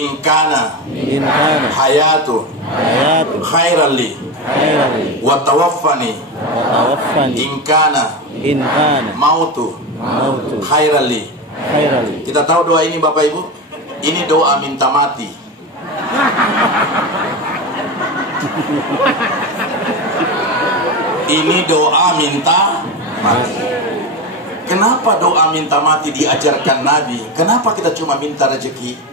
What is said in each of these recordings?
Inkana hayatu khairan li wa tawaffani inkana mautu khairan li. Kita tahu doa ini Bapak Ibu? Ini doa minta mati. Ini doa minta mati. Kenapa doa minta mati diajarkan Nabi? Kenapa kita cuma minta rezeki?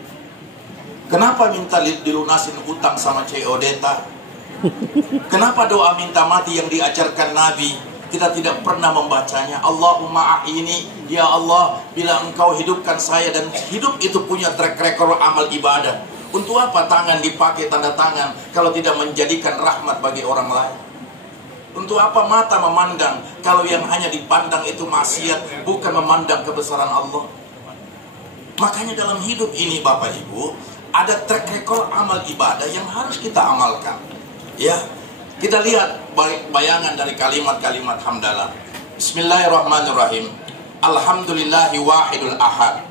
Kenapa minta dilunasin utang sama Odeta? Kenapa doa minta mati yang diajarkan Nabi kita tidak pernah membacanya? Allahumma a'ini, ya Allah, bila engkau hidupkan saya, dan hidup itu punya track record amal ibadah. Untuk apa tangan dipakai tanda tangan kalau tidak menjadikan rahmat bagi orang lain? Untuk apa mata memandang kalau yang hanya dipandang itu maksiat, bukan memandang kebesaran Allah? Makanya dalam hidup ini Bapak Ibu, ada track record amal ibadah yang harus kita amalkan. Ya, kita lihat bayangan dari kalimat-kalimat hamdalah. Bismillahirrahmanirrahim. Alhamdulillahi wahidul ahad,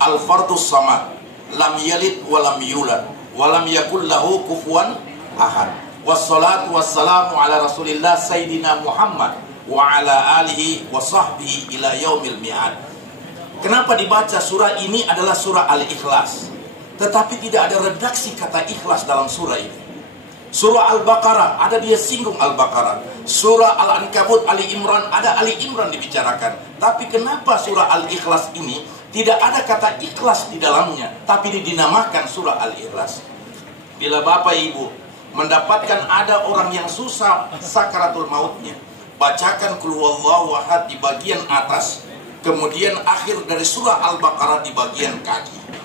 al-fardus samad, lam yalid wa lam yulad wa lam yakul lahu kufuwan ahad. Wassalatu wassalamu ala Rasulillah Sayyidina Muhammad wa ala alihi wa sahbihi ila yaumil mi'ad. Kenapa dibaca surah ini adalah surah Al-Ikhlas, tetapi tidak ada redaksi kata ikhlas dalam surah ini. Surah Al-Baqarah ada dia singgung Al-Baqarah. Surah Al-Ankabut, Ali Imran, ada Ali Imran dibicarakan. Tapi kenapa surah Al-Ikhlas ini tidak ada kata ikhlas di dalamnya, tapi dinamakan surah Al-Ikhlas? Bila Bapak Ibu mendapatkan ada orang yang susah sakaratul mautnya, bacakan Qul huwallahu ahad di bagian atas, kemudian akhir dari surah Al-Baqarah di bagian kaki.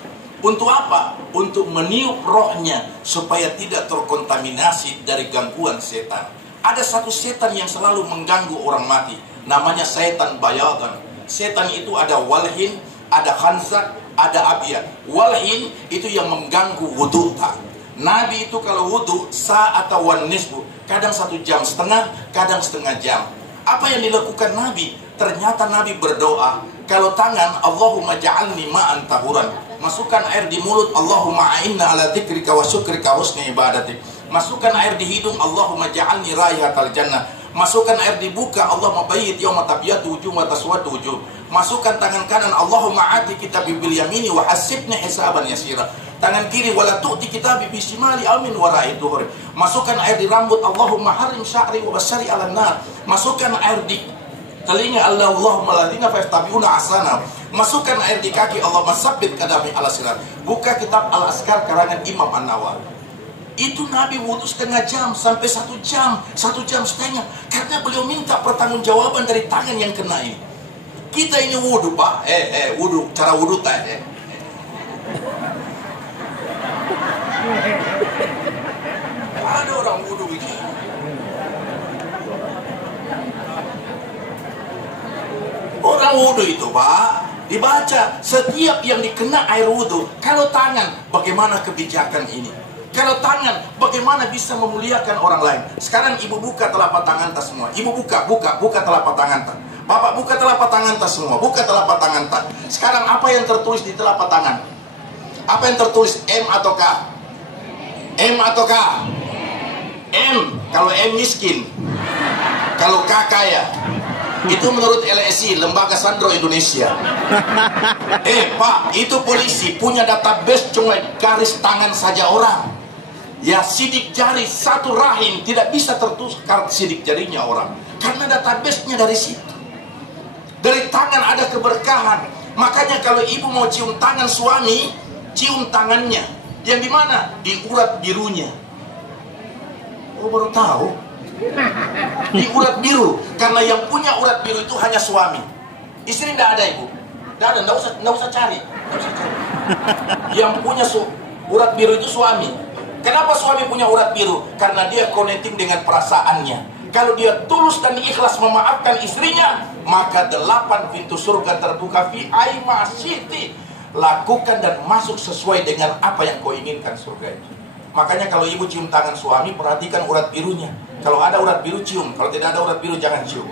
Untuk apa? Untuk meniup rohnya supaya tidak terkontaminasi dari gangguan setan. Ada satu setan yang selalu mengganggu orang mati, namanya setan bayadan. Setan itu ada walhin, ada khanzak, ada abiyad. Walhin itu yang mengganggu wudu. Nabi itu kalau wudu sa' atau wan nisbu, kadang 1,5 jam, kadang setengah jam. Apa yang dilakukan Nabi? Ternyata Nabi berdoa, kalau tangan Allahumma ja'alni ma'an tahuran, masukkan air di mulut, Allahumma a'inna ala dzikrika wa syukrika husni ibadatik. Masukkan air di hidung, Allahumma ja'alni raihatal jannah. Masukkan air di buka, Allahumma bayyid yawma tabyatu wujuh wa taswaddu wujuh. Masukkan tangan kanan, Allahumma ati kitabi bil yamini wa hasibni hisaban yasira. Tangan kiri, wala tu'ti kitabi bisimali amin wara'i duhur. Masukkan air di rambut, Allahumma harim sya'ri wa basyari ala nar. Masukkan air di telinga, Allahumma ladina fastabiuna asana. Masukkan air di kaki, Allahumma sabbit kadami ala sirat. Buka kitab Al-Askar karangan Imam An-Nawawi. Itu Nabi wudu 1,5 jam sampai 1 jam, 1,5 jam, karena beliau minta pertanggungjawaban dari tangan yang kena ini. Kita ini wudu Pak, wudu, cara wudu teh. Ada orang wudu ini. Orang wudu itu Pak, dibaca setiap yang dikena air wudu. Kalau tangan, bagaimana kebijakan ini? Kalau tangan, bagaimana bisa memuliakan orang lain? Sekarang ibu buka telapak tangan tas semua. Ibu buka telapak tangan tas. Bapak buka telapak tangan tas semua. Buka telapak tangan tas. Sekarang apa yang tertulis di telapak tangan? Apa yang tertulis? M atau K? M atau K? M. Kalau M miskin. Kalau K kaya. Itu menurut LSI, Lembaga Sandro Indonesia. Pak, itu polisi punya database cuma garis tangan saja orang. Ya, sidik jari satu rahim tidak bisa tertukar sidik jarinya orang, karena database-nya dari situ. Dari tangan ada keberkahan. Makanya kalau ibu mau cium tangan suami, cium tangannya. Yang di mana? Di urat birunya. Oh, baru tahu. Di urat biru, karena yang punya urat biru itu hanya suami. Istri tidak ada ibu, tidak ada, tidak usah cari. Yang punya urat biru itu suami. Kenapa suami punya urat biru? Karena dia connecting dengan perasaannya. Kalau dia tulus dan ikhlas memaafkan istrinya, maka 8 pintu surga terbuka fi aima siti. Lakukan dan masuk sesuai dengan apa yang kau inginkan surga itu. Makanya kalau ibu cium tangan suami, perhatikan urat birunya. Kalau ada urat biru cium, kalau tidak ada urat biru jangan cium.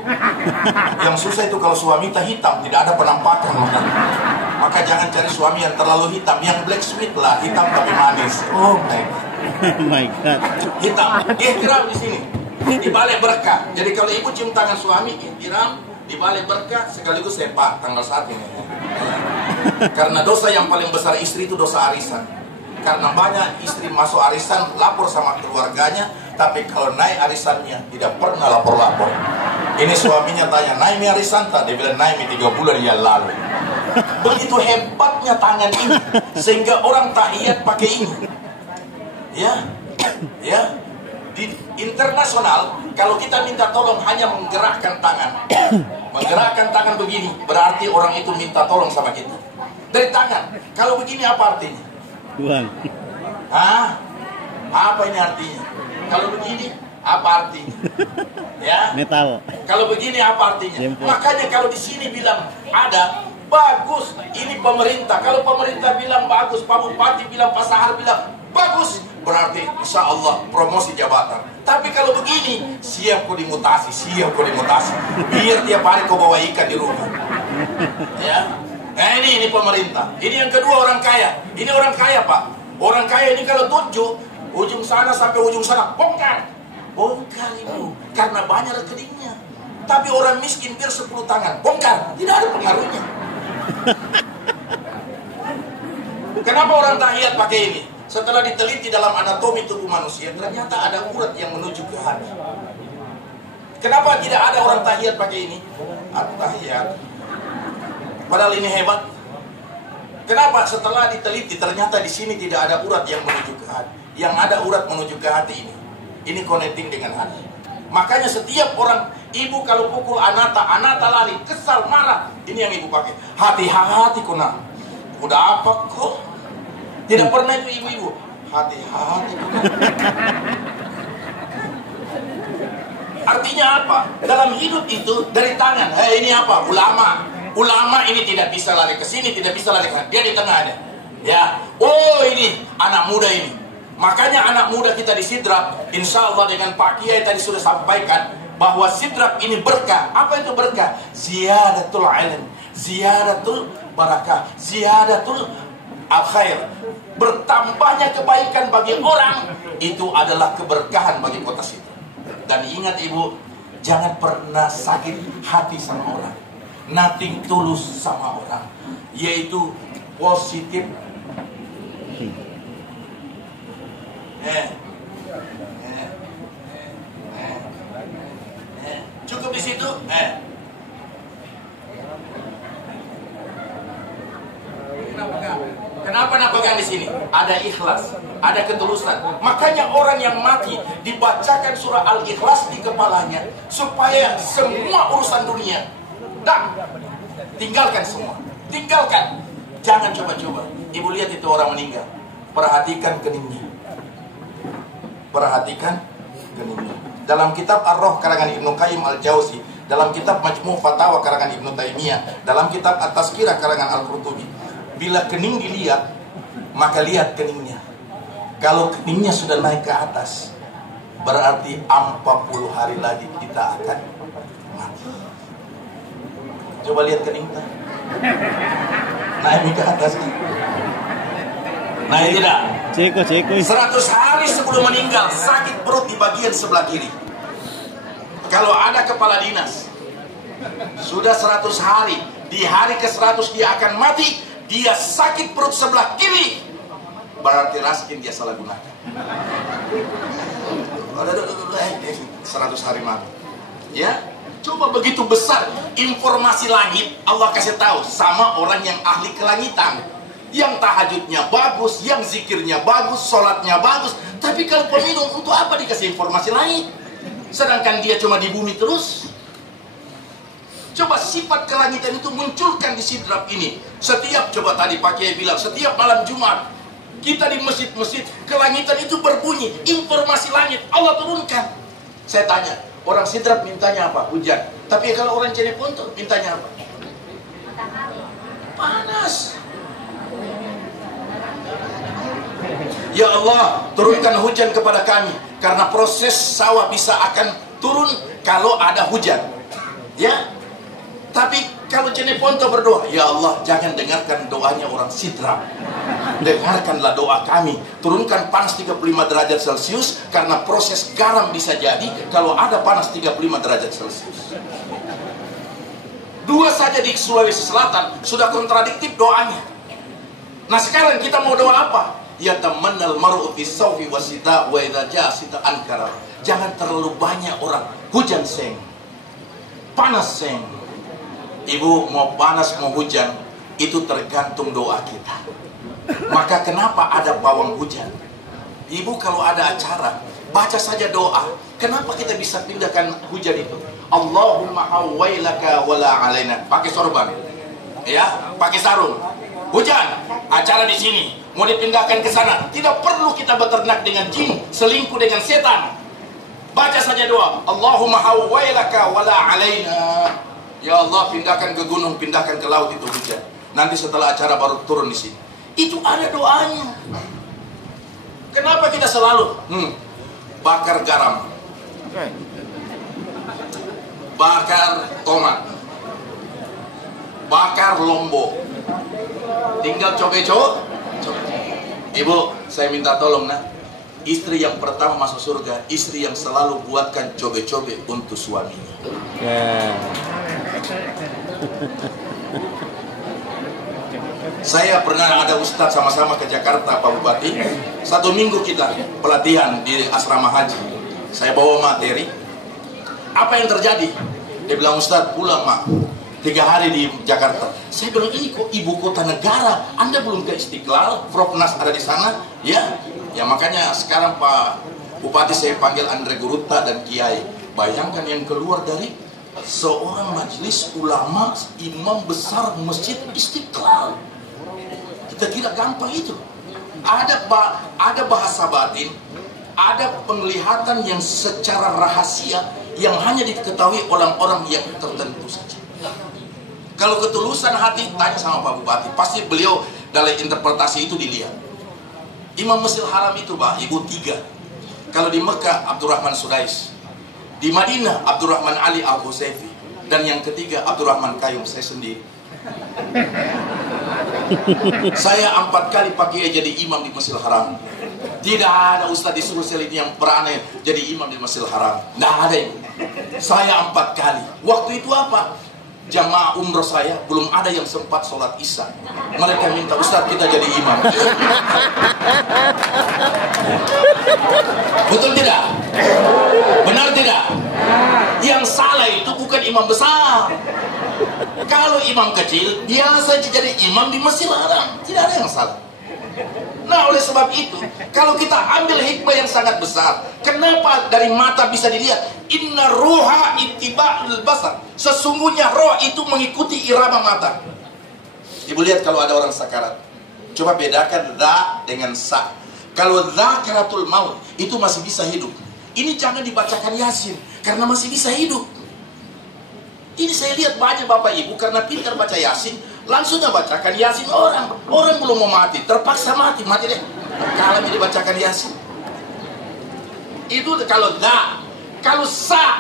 Yang susah itu kalau suami hitam, tidak ada penampakan. Maka jangan cari suami yang terlalu hitam, yang blacksmith lah, hitam tapi manis. Oh my God. Hitam. Ihtiram di sini. Di balik berkah. Jadi kalau ibu cium tangan suami, ihtiram di balik berkah sekaligus sepak tanggal 1 ini. Karena dosa yang paling besar istri itu dosa arisan. Karena banyak istri masuk arisan lapor sama keluarganya, tapi kalau naik arisannya tidak pernah lapor-lapor. Ini suaminya tanya, naik mi arisan tak? Dia bilang naik mi 3 bulan yang lalu. Begitu hebatnya tangan ini sehingga orang tahiyat pakai ini. Ya, ya. Di internasional kalau kita minta tolong hanya menggerakkan tangan, menggerakkan tangan begini, berarti orang itu minta tolong sama kita. Dari tangan. Kalau begini apa artinya? Uang. Hah? Apa ini artinya? Kalau begini apa artinya? Ya. Metal. Kalau begini apa artinya? Jempol. Makanya kalau di sini bilang ada, bagus. Ini pemerintah. Kalau pemerintah bilang bagus, Pak Bupati bilang, Pak Sahar bilang bagus, berarti insya Allah promosi jabatan. Tapi kalau begini, siap kau dimutasi, siap kau dimutasi. Biar tiap hari kau bawa ikan di rumah. Ya. Nah ini pemerintah. Ini yang kedua orang kaya. Ini orang kaya Pak. Orang kaya ini kalau tunjuk ujung sana sampai ujung sana bongkar. Bongkar ibu. Karena banyak rekeningnya. Tapi orang miskin biar 10 tangan bongkar. Tidak ada pengaruhnya. Kenapa orang tahiyat pakai ini? Setelah diteliti dalam anatomi tubuh manusia, ternyata ada urat yang menuju ke hati. Kenapa tidak ada orang tahiyat pakai ini? At-tahiyat. Padahal ini hebat. Kenapa setelah diteliti ternyata di sini tidak ada urat yang menuju ke hati. Yang ada urat menuju ke hati ini. Ini connecting dengan hati. Makanya setiap orang, ibu kalau pukul anata lari, kesal, marah. Ini yang ibu pakai. Hati-hati kona. Udah apa kok? Tidak pernah itu ibu-ibu. Hati-hati kona. Artinya apa? Dalam hidup itu dari tangan. Ini apa? Ulama. Ulama ini tidak bisa lari ke sini, tidak bisa lari ke sana. Dia di tengah ada. Ya. Oh ini anak muda ini. Makanya anak muda kita di Sidrap, insya Allah dengan Pak Kiai tadi sudah sampaikan bahwa Sidrap ini berkah. Apa itu berkah? Ziyadatul ilm, ziyadatul barakah, ziyadatul al-khair. Bertambahnya kebaikan bagi orang itu adalah keberkahan bagi kota Sidrap. Dan ingat ibu, jangan pernah sakit hati sama orang. Nothing tulus sama orang, yaitu positif. Cukup di situ. Kenapa nak pegang di sini? Ada ikhlas, ada ketulusan. Makanya orang yang mati dibacakan surah Al-Ikhlas di kepalanya supaya semua urusan dunia tinggalkan semua. Tinggalkan. Jangan coba-coba. Ibu lihat itu orang meninggal. Perhatikan keningnya. Perhatikan keningnya. Dalam kitab Ar-Roh karangan Ibnu Qayyim Al-Jauzi, dalam kitab Majmu' Fatawa karangan Ibnu Taimiyah, dalam kitab At-Tazkirah karangan Al-Qurtubi, bila kening dilihat, maka lihat keningnya. Kalau keningnya sudah naik ke atas, berarti 40 hari lagi kita akan mati. Coba lihat kening kita. Naik ke atas. Naik tidak? Ceko. 100 hari sebelum meninggal sakit perut di bagian sebelah kiri. Kalau ada kepala dinas sudah 100 hari, di hari ke-100 dia akan mati, dia sakit perut sebelah kiri, berarti raskin dia salah gunakan. 100 hari mati. Ya, coba begitu besar informasi langit Allah kasih tahu sama orang yang ahli kelangitan, yang tahajudnya bagus, yang zikirnya bagus, sholatnya bagus. Tapi kalau peminum, untuk apa dikasih informasi langit? Sedangkan dia cuma di bumi terus. Coba sifat kelangitan itu munculkan di Sidrap ini. Setiap, coba tadi Pak Kiai bilang, setiap malam Jumat kita di masjid-masjid, kelangitan itu berbunyi, informasi langit Allah turunkan. Saya tanya, orang Sidrap mintanya apa? Hujan. Tapi kalau orang Cileponto mintanya apa? Panas. Ya Allah, turunkan hujan kepada kami, karena proses sawah bisa akan turun kalau ada hujan. Ya, tapi Kalau Jeneponto berdoa, ya Allah jangan dengarkan doanya orang Sidrap, dengarkanlah doa kami, turunkan panas 35 derajat Celcius, karena proses garam bisa jadi kalau ada panas 35 derajat Celcius. Dua saja di Sulawesi Selatan sudah kontradiktif doanya. Nah sekarang kita mau doa apa? Ya tamannal mar'u fi sawfi wasita wa idza jaa sita ankara. Jangan terlalu banyak orang hujan seng, panas seng. Ibu, mau panas mau hujan itu tergantung doa kita. Maka kenapa ada pawang hujan? Ibu kalau ada acara baca saja doa. Kenapa kita bisa pindahkan hujan itu? Allahumma hawailaka wala alaina. Pakai sorban, ya, pakai sarung. Hujan, acara di sini mau dipindahkan ke sana. Tidak perlu kita beternak dengan jin, selingkuh dengan setan. Baca saja doa. Allahumma hawailaka wala alaina. Ya Allah, pindahkan ke gunung, pindahkan ke laut itu hujan. Nanti setelah acara baru turun di sini. Itu ada doanya. Kenapa kita selalu bakar garam, bakar tomat, bakar lombok, tinggal coba-coba. Ibu, saya minta tolong nak, istri yang pertama masuk surga, istri yang selalu buatkan cobe-cobe untuk suaminya. Saya pernah ada ustadz sama-sama ke Jakarta, Pak Bupati. 1 minggu kita pelatihan di asrama haji. Saya bawa materi. Apa yang terjadi? Dia bilang, Ustadz pulang mak, 3 hari di Jakarta. Saya bilang, ini kok ibu kota negara, Anda belum ke Istiqlal, Propnas ada di sana. Ya makanya sekarang Pak Bupati saya panggil Andre Guruta dan Kiai. Bayangkan yang keluar dari seorang majelis ulama, imam besar Masjid Istiqlal. Kita kira gampang itu. Ada bahasa batin, ada penglihatan yang secara rahasia yang hanya diketahui orang-orang yang tertentu saja. Kalau ketulusan hati, tanya sama Pak Bupati, pasti beliau dalam interpretasi itu dilihat. Imam Masjidil Haram itu Pak, ibu 3. Kalau di Mekah Abdurrahman Sudais, di Madinah Abdurrahman Ali Al-Husayfi, dan yang ketiga Abdurrahman Qayyum, saya sendiri. Saya 4 kali pakai jadi imam di Masjidil Haram. Tidak ada ustadz di Sulsel ini yang pernah jadi imam di Masjidil Haram. Tidak ada itu. Saya 4 kali. Waktu itu apa? Jamaah umroh saya belum ada yang sempat sholat isya. Mereka minta, Ustadz kita jadi imam. Betul tidak? Benar tidak? Yang salah itu bukan imam besar. Kalau imam kecil biasa jadi imam di Masjidil Haram. Tidak ada yang salah. Nah oleh sebab itu, kalau kita ambil hikmah yang sangat besar, kenapa dari mata bisa dilihat? Inna ruha ittiba'ul basar. Sesungguhnya roh itu mengikuti irama mata. Ibu lihat kalau ada orang sakarat, coba bedakan dha dengan sa. Kalau dzakaratul maut itu masih bisa hidup. Ini jangan dibacakan Yasin karena masih bisa hidup. Ini saya lihat banyak bapak ibu karena pintar baca Yasin, langsung bacakan Yasin orang belum mau mati, terpaksa mati deh. Kalau dibacakan Yasin. Itu kalau dha. Kalau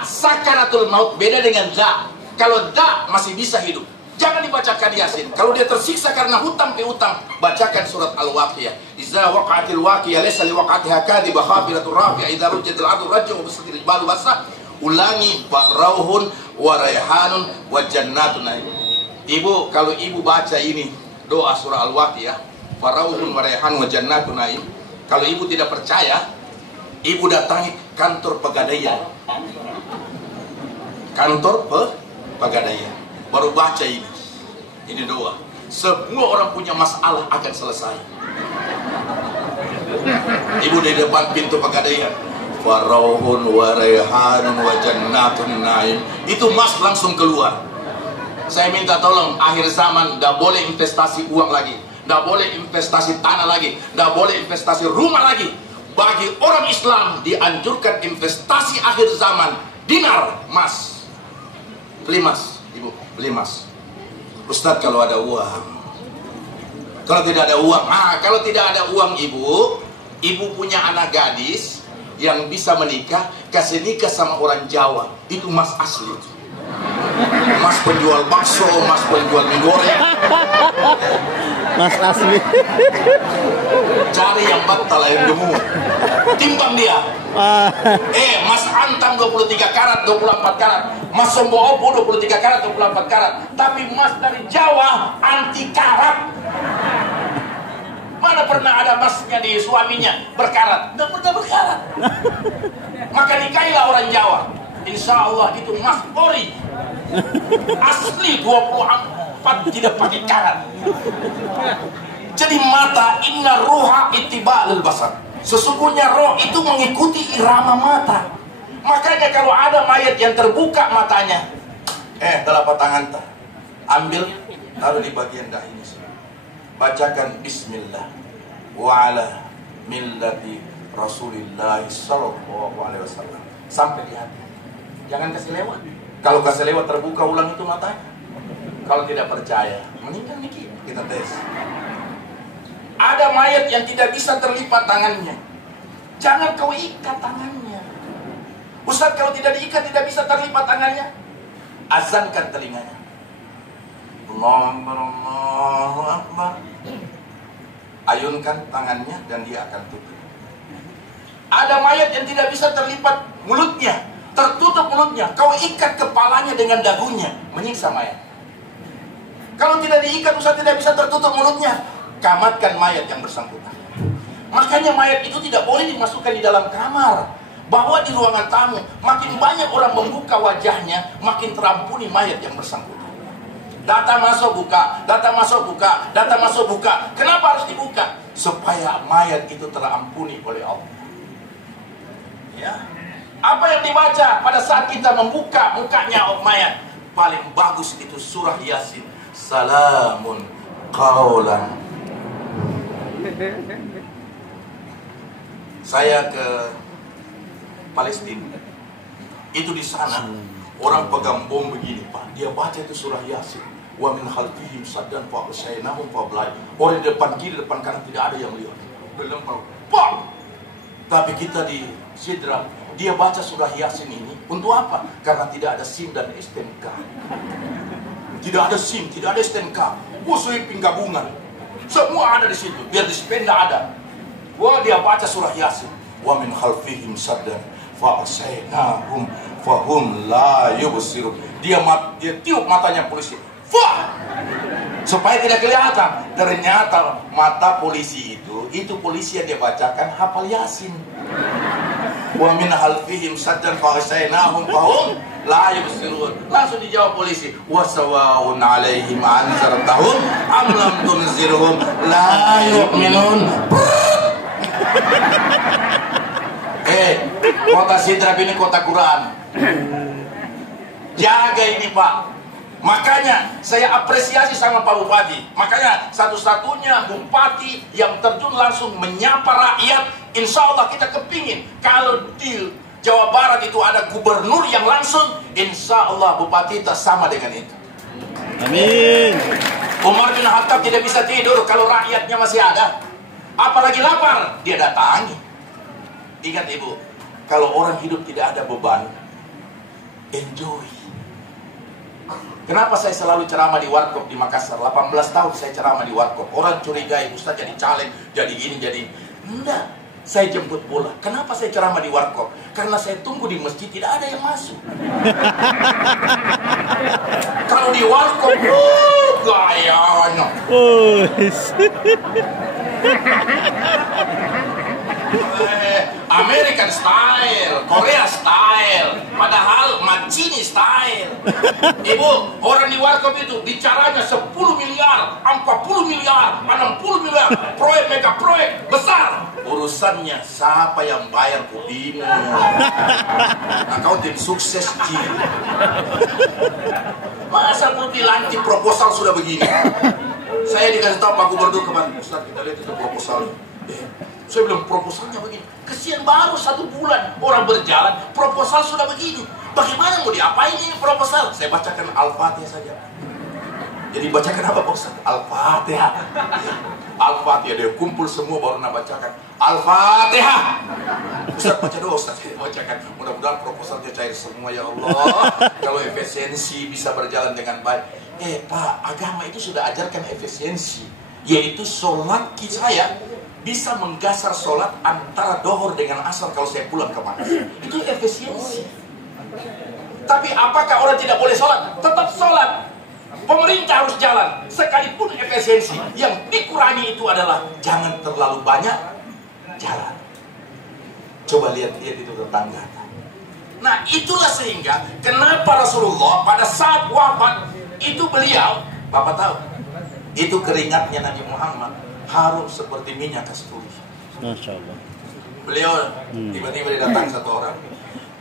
sakaratul maut beda dengan dha. Kalau dha masih bisa hidup, jangan dibacakan Yasin. Kalau dia tersiksa karena hutang piutang, bacakan surat Al-Waqiah. Idza waqa'atil waqiah laysa liwaqa'atiha kadhibah khafiratur rafi'ah idza rujjatil ardu raj'a wa basatil jibalu basa. Ulangi, rauhun wa raihanun wa jannatun. Ibu, kalau ibu baca ini doa surah Al-Waqiah, farauhun wa raihanun wa jannatun. Kalau ibu tidak percaya, ibu datangi kantor pegadaian. Kantor pegadaian. Baru baca ini. Ini doa. Semua orang punya masalah akan selesai. Ibu di depan pintu pegadaian. Farauhun wa raihanun wa jannatun naim. Itu mas langsung keluar. Saya minta tolong, akhir zaman tidak boleh investasi uang lagi, tidak boleh investasi tanah lagi, tidak boleh investasi rumah lagi. Bagi orang Islam dianjurkan investasi akhir zaman, dinar, mas. Beli mas, ibu, beli mas. Ustadz kalau ada uang, kalau tidak ada uang, kalau tidak ada uang ibu punya anak gadis yang bisa menikah, kasih nikah sama orang Jawa, itu mas asli. Mas penjual bakso, mas penjual mie goreng. Mas asli. Cari yang batal, yang gemuk. Timbang dia. Mas antam 23 karat, 24 karat. Mas sombo opo 23 karat, 24 karat. Tapi mas dari Jawa anti karat. Mana pernah ada masnya di suaminya berkarat? Tidak pernah berkarat. Maka nikahilah orang Jawa. Insya Allah itu mas ori. Asli 24 tidak pakai karat. Jadi mata, inna ruha ittiba'ul basar. Sesungguhnya roh itu mengikuti irama mata. Makanya kalau ada mayat yang terbuka matanya, telapak tangan ambil, taruh di bagian dahinya. Bacakan bismillah wa ala millati Rasulillah sallallahu alaihi wasallam sampai di hati. Jangan kasih lewat. Kalau kasih lewat terbuka ulang itu matanya. Kalau tidak percaya, meninggal dikit, kita tes. Ada mayat yang tidak bisa terlipat tangannya. Jangan kau ikat tangannya. Ustaz, kalau tidak diikat tidak bisa terlipat tangannya, azankan telinganya. Allahu Akbar. Ayunkan tangannya dan dia akan tutup. Ada mayat yang tidak bisa terlipat mulutnya, tertutup mulutnya. Kau ikat kepalanya dengan dagunya, menyiksa mayat. Kalau tidak diikat, Ustaz, tidak bisa tertutup mulutnya, kamatkan mayat yang bersangkutan. Makanya mayat itu tidak boleh dimasukkan di dalam kamar. Bahwa di ruangan tamu, makin banyak orang membuka wajahnya, makin terampuni mayat yang bersangkutan. Data masuk buka, data masuk buka, data masuk buka. Kenapa harus dibuka? Supaya mayat itu terampuni oleh Allah. Ya. Apa yang dibaca pada saat kita membuka mukanya mayat? Paling bagus itu surah Yasin. Salamun qaulan. Saya ke Palestina. Itu di sana orang pegang bom begini, Pak. Dia baca itu surah Yasin. Wa min khalfihim saddan fa aghshaynahum fa ablay. Orang di depan kiri, depan kanan tidak ada yang lihat. Berlempar, pak. Tapi kita di Sidra, dia baca surah Yasin ini untuk apa? Karena tidak ada SIM dan STNK. Tidak ada SIM, tidak ada STNK. Sweeping gabungan. Semua ada di situ. Biar di Spenda ada. Wah, dia baca surah Yasin. Wa min khalfihim saddan fa aghshaynahum fa hum la yubsirun. Dia tiup matanya polisi. Wah, supaya tidak kelihatan. Ternyata mata polisi itu polisi yang dia bacakan hafal Yasin. Wa min khalfihim saddan fa aghshaynahum fa hum la yubsirun. Langsung dijawab polisi, wa sawaun alaihim anzartahum am lam tunzirhum la yu'minun. Kota Sidrap ini kota Quran. Jaga ini, Pak. Makanya saya apresiasi sama Pak Bupati. Makanya satu-satunya bupati yang terjun langsung menyapa rakyat. Insya Allah kita kepingin kalau di Jawa Barat itu ada gubernur yang langsung, insya Allah bupati kita sama dengan itu. Amin. Umar bin Khattab tidak bisa tidur kalau rakyatnya masih ada. Apalagi lapar, dia datangi. Ingat Ibu, kalau orang hidup tidak ada beban, enjoy. Kenapa saya selalu ceramah di Warkop di Makassar? 18 tahun saya ceramah di Warkop. Orang curigai, Ustaz jadi caleg, jadi ini, jadi... Enggak, saya jemput bola. Kenapa saya ceramah di Warkop? Karena saya tunggu di masjid, tidak ada yang masuk. Kalau di Warkop, gayanya. American style, Korea style, padahal Mancini style. Ibu, orang di Warkop itu bicaranya 10 miliar, 40 miliar, 60 miliar, proyek mega proyek besar. Urusannya siapa yang bayar ku bingung. Nah, kau tim sukses Ji. Masa belum dilantik proposal sudah begini? Saya dikasih tahu Pak Gubernur kemarin, Ustaz kita lihat itu proposalnya. Saya bilang proposalnya begini. Kesian baru 1 bulan orang berjalan, proposal sudah begini. Bagaimana mau diapain ini proposal? Saya bacakan Al-Fatihah saja. Jadi bacakan apa Pak Ustaz? Al-Fatihah. Al-Fatihah, dia kumpul semua baru nak bacakan Al-Fatihah. Ustaz baca doa, Ustaz bacakan. Mudah-mudahan proposalnya cair semua ya Allah. Kalau efisiensi bisa berjalan dengan baik. Pak, agama itu sudah ajarkan efisiensi, yaitu sholat saya bisa menggasar sholat antara dohor dengan asar kalau saya pulang ke Makassar. Itu efisiensi. Tapi apakah orang tidak boleh sholat? Tetap sholat. Pemerintah harus jalan, sekalipun efisiensi. Yang dikurangi itu adalah jangan terlalu banyak jalan. Coba lihat-lihat itu tetangga. Nah itulah sehingga kenapa Rasulullah pada saat wafat itu beliau, Bapak tahu, itu keringatnya Nabi Muhammad harum seperti minyak kasturi. Masya Allah. Beliau tiba-tiba datang satu orang,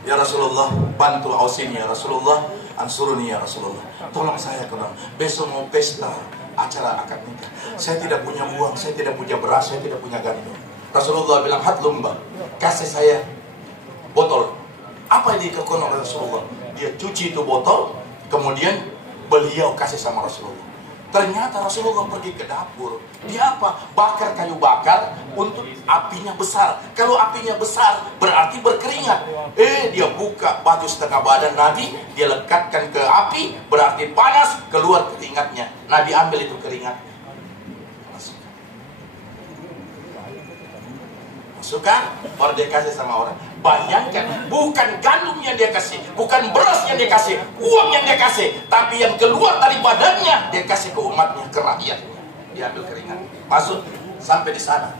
ya Rasulullah, bantu ausini ya Rasulullah, ansuruni ya Rasulullah, tolong saya kenal, besok mau pesta acara akad nikah, saya tidak punya uang, saya tidak punya beras, saya tidak punya gandum. Rasulullah bilang, hatlum mbak, kasih saya botol. Apa ini kekonon Rasulullah? Dia cuci itu botol, kemudian beliau kasih sama Rasulullah. Ternyata Rasulullah pergi ke dapur. Dia apa? Bakar kayu bakar untuk apinya besar. Kalau apinya besar berarti berkeringat. Dia buka baju setengah badan Nabi, dia lekatkan ke api, berarti panas, keluar keringatnya. Nabi ambil itu keringat. Masukkan, baru dia kasih sama orang. Bayangkan, bukan gandum yang dia kasih, bukan beras yang dia kasih, uang yang dia kasih, tapi yang keluar dari badannya dia kasih ke umatnya, ke rakyatnya. Dia ambil keringat, masuk sampai di sana,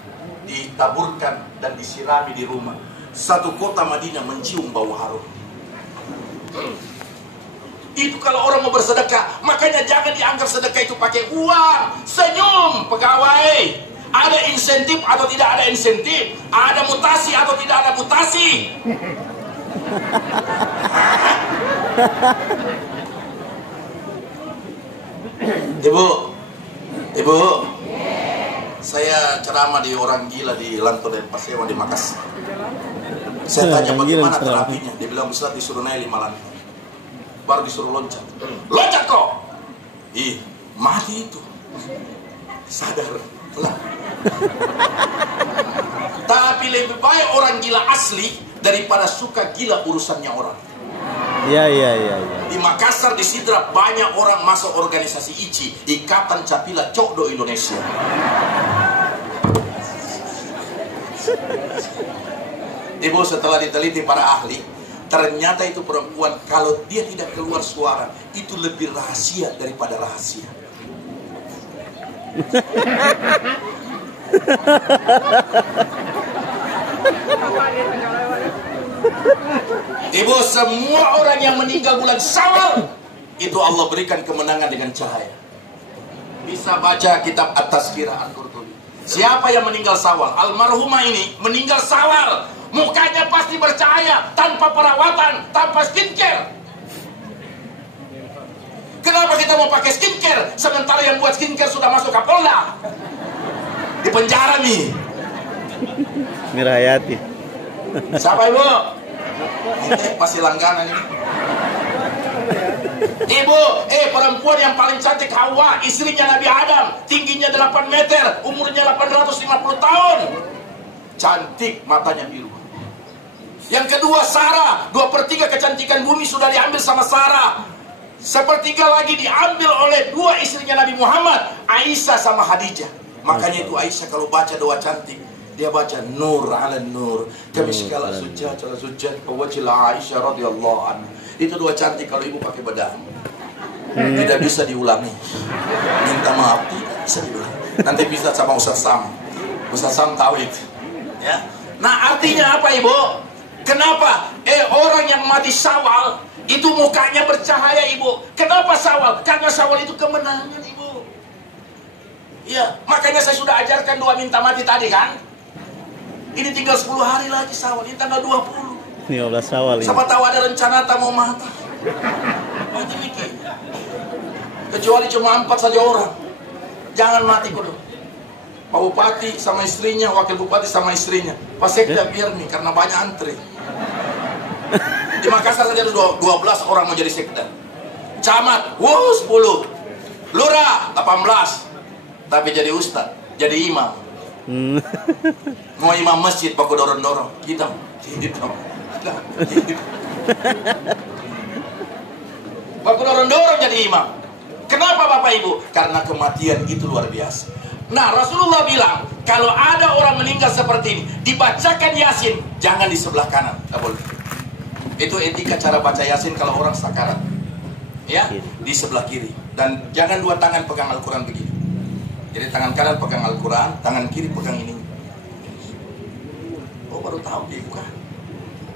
ditaburkan dan disirami di rumah. Satu kota Madinah mencium bau harum. Itu kalau orang mau bersedekah, makanya jangan dianggap sedekah itu pakai uang. Senyum pegawai. Ada insentif atau tidak ada insentif, ada mutasi atau tidak ada mutasi. Ibu, saya ceramah di orang gila di Lanto dan Pasewa di Makassar. Saya tanya bagaimana terapinya, dia bilang bisa disuruh naik 5 lantai, baru disuruh loncat kok. Mati itu, sadar pelan. Tapi lebih baik orang gila asli daripada suka gila urusannya orang. Iya. Di Makassar, di Sidrap banyak orang masuk organisasi ICI, Ikatan Capila Cokdo Indonesia. Ibu, setelah diteliti para ahli, ternyata itu perempuan kalau dia tidak keluar suara itu lebih rahasia daripada rahasia. Ibu, semua orang yang meninggal bulan Syawal itu Allah berikan kemenangan dengan cahaya. Bisa baca kitab At-Tazkirah Al-Qurtubi. Siapa yang meninggal Syawal? Almarhumah ini meninggal Syawal, mukanya pasti bercahaya, tanpa perawatan, tanpa skincare. Kenapa kita mau pakai skincare sementara yang buat skincare sudah masuk Kapolda, di penjara nih? Mirayati. Siapa ibu? Ini masih langganan ini. Ibu, perempuan yang paling cantik Hawa, istrinya Nabi Adam, tingginya 8 meter, umurnya 850 tahun. Cantik, matanya biru. Yang kedua Sarah, 2/3 kecantikan bumi sudah diambil sama Sarah. Sepertiga lagi diambil oleh 2 istrinya Nabi Muhammad, Aisyah sama Khadijah. Makanya itu Aisyah kalau baca doa cantik, dia baca nur ala nur, kamiskala sujud ala sujud, wajil Aisyah radhiyallahu anha. Itu doa cantik kalau ibu pakai bedah. Tidak bisa diulangi. Minta maaf, tidak bisa diulangi. Nanti bisa sama Ustaz Sam. Ustaz Sam tahu itu. Ya. Nah, artinya apa ibu? Kenapa? Orang yang mati Syawal itu mukanya bercahaya ibu. Kenapa Syawal? Karena Syawal itu kemenangan ibu. Ya, makanya saya sudah ajarkan doa minta mati tadi kan. Ini tinggal 10 hari lagi Syawal, ini tanggal 20. 15 Syawal ini. Siapa tahu ada rencana tak mau mati. Mati mikir. Kecuali cuma 4 saja orang. Jangan mati kudu. Pak Bupati sama istrinya, Wakil Bupati sama istrinya. Pak Sekda biar nih karena banyak antri. Di Makassar saja ada 12 orang mau jadi sekda. Camat, 10. Lurah 18. Tapi jadi ustaz jadi imam. Mau imam masjid pakai dorong-dorong, kita gitu. Pakai dorong-dorong jadi imam. Kenapa Bapak Ibu? Karena kematian itu luar biasa. Nah, Rasulullah bilang, kalau ada orang meninggal seperti ini, dibacakan Yasin, jangan di sebelah kanan, tak boleh. Itu etika cara baca Yasin kalau orang sakarat. Ya, di sebelah kiri. Dan jangan dua tangan pegang Al-Quran begini. Jadi tangan kanan pegang Al-Quran, tangan kiri pegang ini. Oh, baru tahu dia bukan.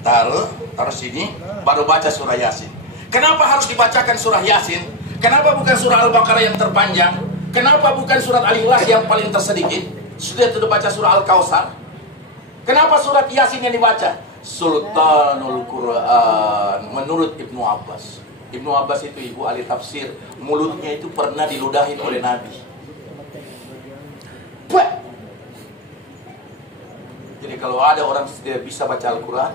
Taruh sini, baru baca surah Yasin. Kenapa harus dibacakan surah Yasin? Kenapa bukan surah Al-Baqarah yang terpanjang? Kenapa bukan surat Al-Ikhlas yang paling tersedikit? Sudah baca surah Al-Kautsar. Kenapa surat Yasin yang dibaca? Sultanul Quran. Menurut Ibnu Abbas. Ibnu Abbas itu ibu ahli tafsir. Mulutnya itu pernah diludahin oleh Nabi. Jadi kalau ada orang tidak bisa baca Al-Quran,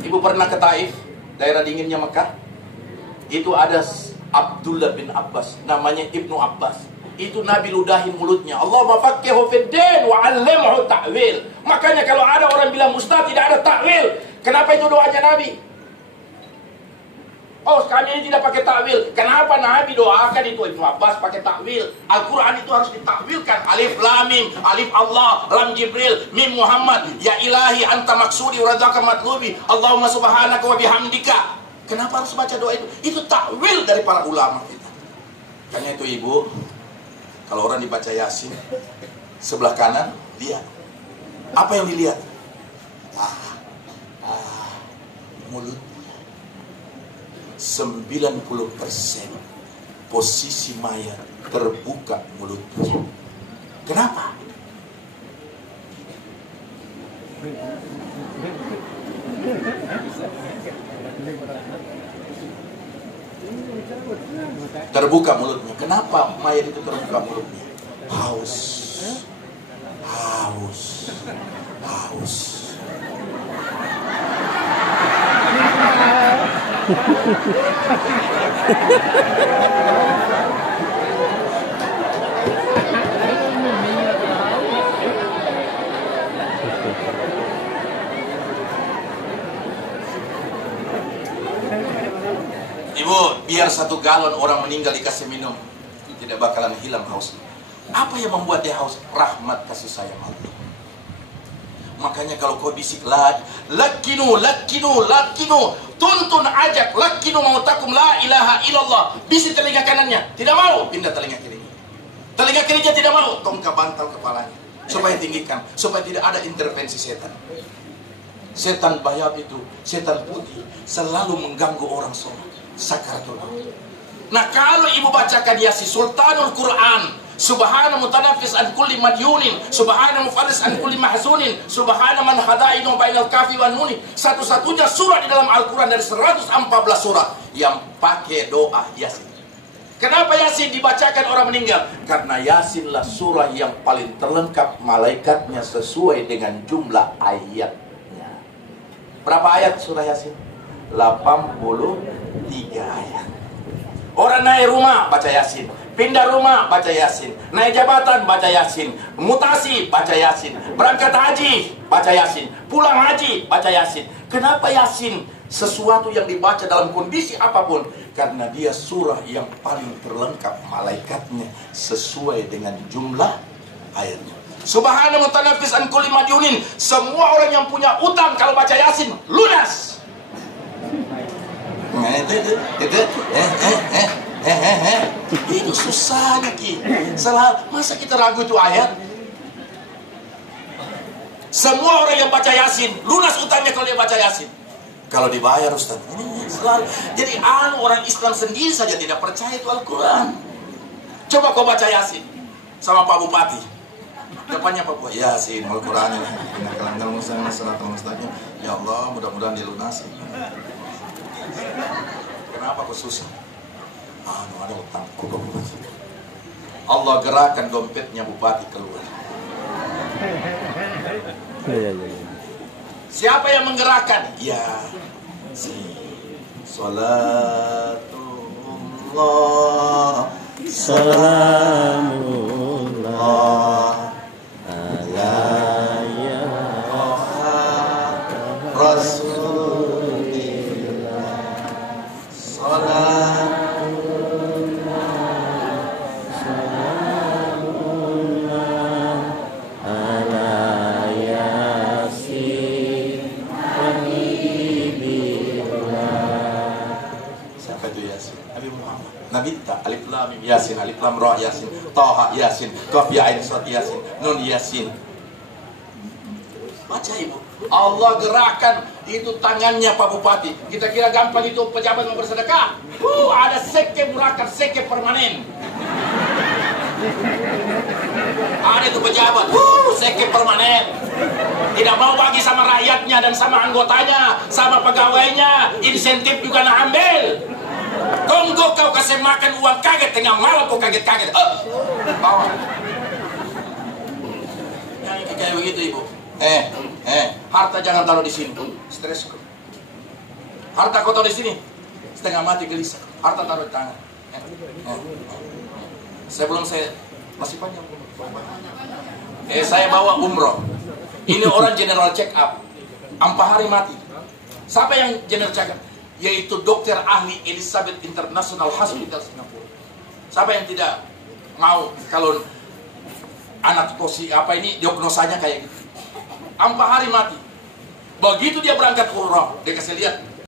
ibu pernah ke Taif, daerah dinginnya Mekah. Itu ada Abdullah bin Abbas, namanya Ibnu Abbas. Itu Nabi ludahin mulutnya. Allahumma faqihu fid din wa 'allimhu ta'wil. Makanya kalau ada orang bilang ustaz tidak ada ta'wil, kenapa itu doanya Nabi? Oh, kami ini tidak pakai takwil. Kenapa Nabi doakan itu Ibnu Abbas pakai takwil? Al-Quran itu harus ditakwilkan. Alif Lam Mim, Alif Allah, Lam Jibril, Mim Muhammad. Ya ilahi anta maksudi wa radaka matlubi. Allahumma subhanaka wa bihamdika. Kenapa harus baca doa itu? Itu takwil dari para ulama kita. Makanya itu ibu, kalau orang dibaca Yasin, sebelah kanan lihat. Apa yang dilihat? Mulut. 90% posisi mayat terbuka mulutnya. Kenapa? Terbuka mulutnya. Kenapa mayat itu terbuka mulutnya? Haus. Haus. Haus. Ibu, biar 1 galon orang meninggal dikasih minum, tidak bakalan hilang haus. Apa yang membuat dia haus? Rahmat kasih sayang Allah. Makanya kalau kau bisik lakinu, tuntun ajak, lakinu mautakum la ilaha illallah. Bisik telinga kanannya, tidak mau, pindah telinga kirinya. Telinga kirinya tidak mau, tongkat bantal kepalanya. Supaya tinggikan, supaya tidak ada intervensi setan. Setan bayab itu, setan putih, selalu mengganggu orang sholat. Sakaratul maut. Nah kalau ibu bacakan Yasin, Sultanul Quran, Subhana mutanafis an kulli madyunin, Subhana mufaris an kulli mahzunin, Subhana man hadainu bainal kafi wan nuni. Satu-satunya surat di dalam Al-Quran dari 114 surat yang pakai doa Yasin. Kenapa Yasin dibacakan orang meninggal? Karena Yasinlah surah yang paling terlengkap malaikatnya sesuai dengan jumlah ayatnya. Berapa ayat surah Yasin? 83 ayat. Orang naik rumah baca Yasin, pindah rumah baca Yasin, naik jabatan baca Yasin, mutasi baca Yasin, berangkat haji baca Yasin, pulang haji baca Yasin. Kenapa Yasin? Sesuatu yang dibaca dalam kondisi apapun, karena dia surah yang paling terlengkap malaikatnya sesuai dengan jumlah ayatnya. Subhana mutanafis an kulli madyunin. Semua orang yang punya utang kalau baca Yasin lunas. Itu susahnya Ki. Masa kita ragu itu ayat? Semua orang yang baca Yasin lunas utangnya kalau dia baca Yasin. Kalau dibayar Ustaz, ini selalu. Jadi orang Islam sendiri saja tidak percaya itu Al-Quran. Coba kau baca Yasin sama Pak Bupati. Depannya Pak Bupati, Yasin Al-Quran ini. Ya Allah, mudah-mudahan dilunasi. Kenapa kok susah? Ada utang. Allah gerakan dompetnya Bupati keluar. Siapa yang menggerakkan? Ya, si Salatul Allah Salamullah ala ya Rasulillah. Salam ala yasin habibillah. Siapa itu Yasin? Nabi Muhammad. Nabi tak alif lam mim Yasin, alif lam ra Yasin, Taha Yasin, Qaf ya ain sad Yasin, Nun Yasin. Baca ibu. Allah gerakkan itu tangannya Pak Bupati. Kita kira gampang itu pejabat mau bersedekah. Ada seke murakat, seke permanen. Ada itu pejabat, seke permanen. Tidak mau bagi sama rakyatnya dan sama anggotanya, sama pegawainya. Insentif juga nak ambil. Tunggu kau kasih makan uang kaget tengah malam kau kaget-kaget. Bawa. Yang kayak begitu ibu. Harta jangan taruh di sini. Stres kok. Harta kau taruh di sini, setengah mati gelisah. Harta taruh di tangan. Sebelum saya masih panjang. Saya bawa umroh. Ini orang general check up. 4 hari mati. Siapa yang general check up? Yaitu dokter ahli Elizabeth International Hospital Singapura. Siapa yang tidak mau kalau anak tosi apa ini diagnosanya kayak gitu? 4 hari mati. Begitu dia berangkat umroh, dia kasih lihat